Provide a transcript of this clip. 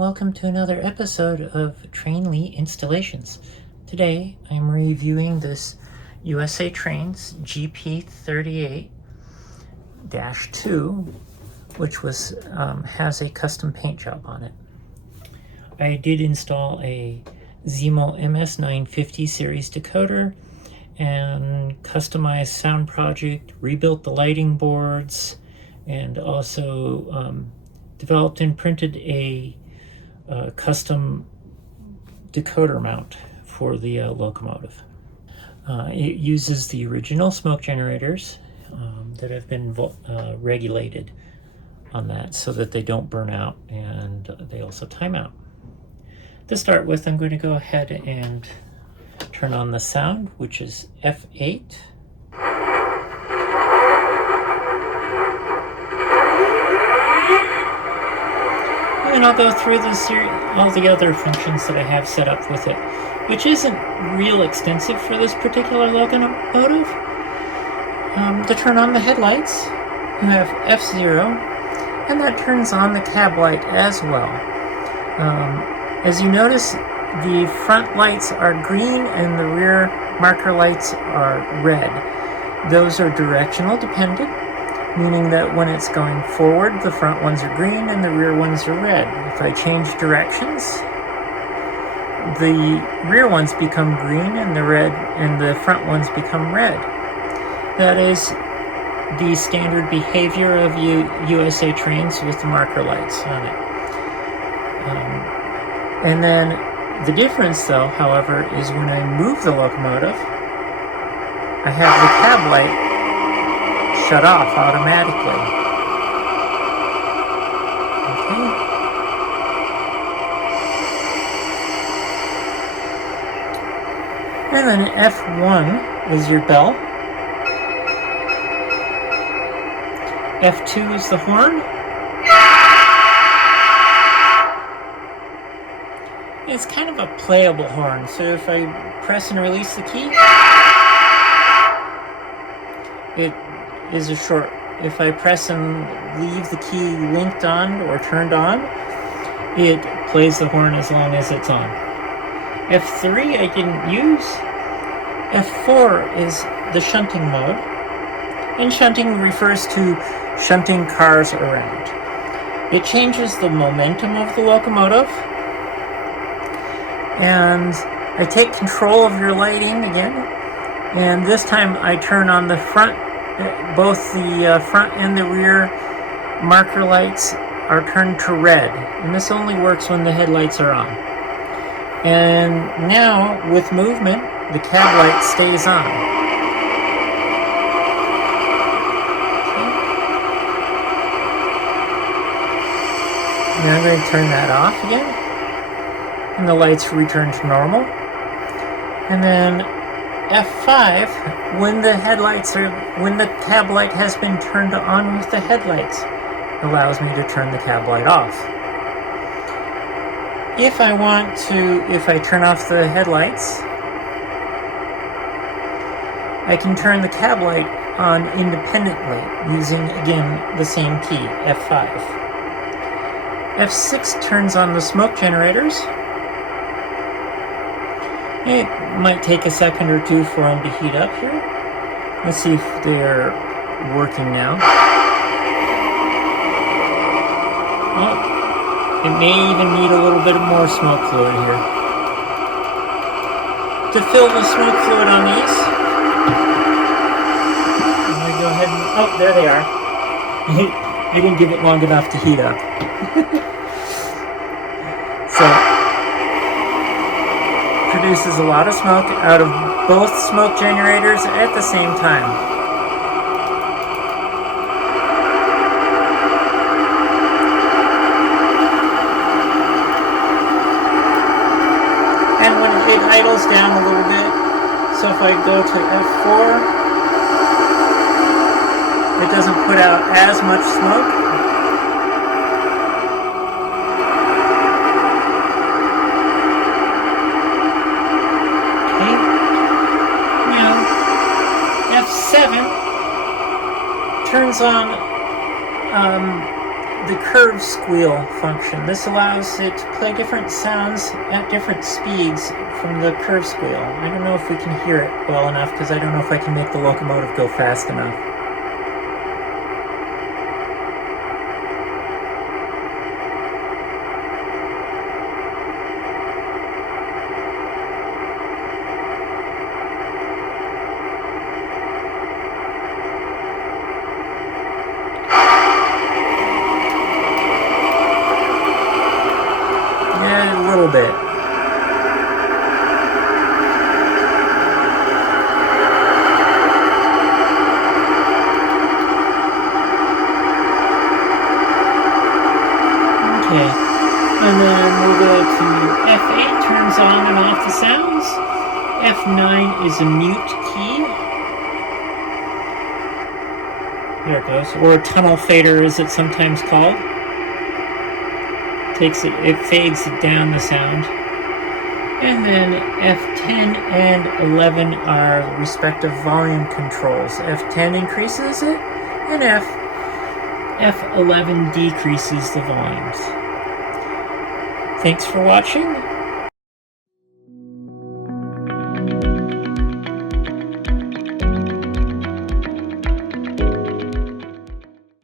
welcome to another episode of Trainly Installations. Today I'm reviewing this USA Trains GP38-2, which has a custom paint job on it. I did install a Zimo MS950 series decoder and customized sound project, rebuilt the lighting boards, and also developed and printed a custom decoder mount for the locomotive. It uses the original smoke generators that have been regulated on that so that they don't burn out, and they also time out. To start with, I'm going to go ahead and turn on the sound, which is F8. And I'll go through all the other functions that I have set up with it, which isn't real extensive for this particular locomotive. To turn on the headlights, you have F0, and that turns on the cab light as well. As you notice, the front lights are green and the rear marker lights are red. Those are directional dependent, meaning that when it's going forward, the front ones are green and the rear ones are red. If I change directions, the rear ones become green and the front ones become red. That is the standard behavior of USA Trains with the marker lights on it. And then the difference, though, however, is when I move the locomotive, I have the cab light shut off automatically. Okay. And then F1 is your bell. F2 is the horn. It's kind of a playable horn, so if I press and release the key, it is a short. If I press and leave the key linked on or turned on, it plays the horn as long as it's on. F3 I didn't use. F4 is the shunting mode, and shunting refers to shunting cars around. It changes the momentum of the locomotive, and I take control of your lighting again, and this time I turn on the front. Both the front and the rear marker lights are turned to red, and this only works when the headlights are on. And now, with movement, the cab light stays on. Okay. Now I'm going to turn that off again, and the lights return to normal. And then F5, when the cab light has been turned on with the headlights, allows me to turn the cab light off. If I turn off the headlights, I can turn the cab light on independently using, again, the same key, F5. F6 turns on the smoke generators. It might take a second or two for them to heat up here. Let's see if they're working now. Oh, it may even need a little bit of more smoke fluid here. To fill the smoke fluid on these, I'm going to go ahead and... Oh, there they are. You didn't give it long enough to heat up. So, produces a lot of smoke out of both smoke generators at the same time. And when it idles down a little bit, so if I go to F4, it doesn't put out as much smoke. F7 turns on the curve squeal function. This allows it to play different sounds at different speeds from the curve squeal. I don't know if we can hear it well enough because I don't know if I can make the locomotive go fast enough. Yeah, a little bit. Okay, and then we'll go to F8, turns on and off the sounds. F9 is a mute key. There it goes, or a tunnel fader as it's sometimes called. It fades down the sound. And then F10 and 11 are respective volume controls. F10 increases it, and F11 decreases the volumes. Thanks for watching.